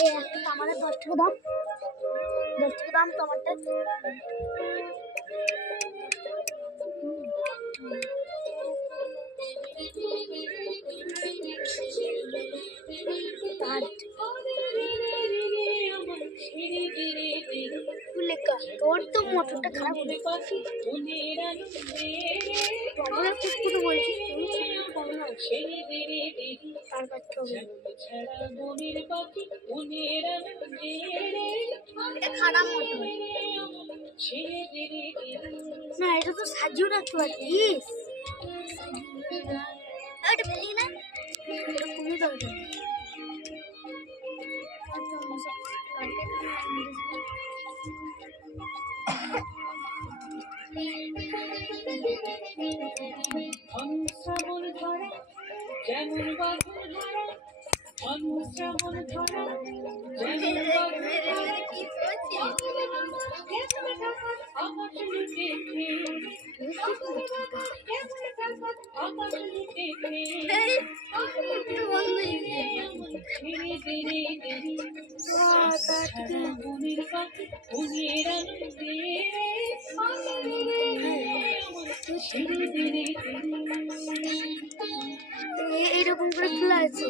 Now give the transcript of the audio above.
এই একটা টমাটোর 10 টাকা দাম, 10 টাকা দাম টমাটোর। তোর তো মোটরটা খারাপ হয়ে গেছে। টমাটো কুচকুটো বলছিস তুমি, তার বাচ্চা এটা খারাপ মোটর না, এটা তো সাজিয়েও রাখতে পারতিস। এটা ফেলি না, এটা খুবই দরকার। অনুশ্রাবণ ধরা যেমন বাঁধন ধরা, অনুশ্রাবণ ধরা যেমন আমার লুটে এইরকম করে খোলা আছে।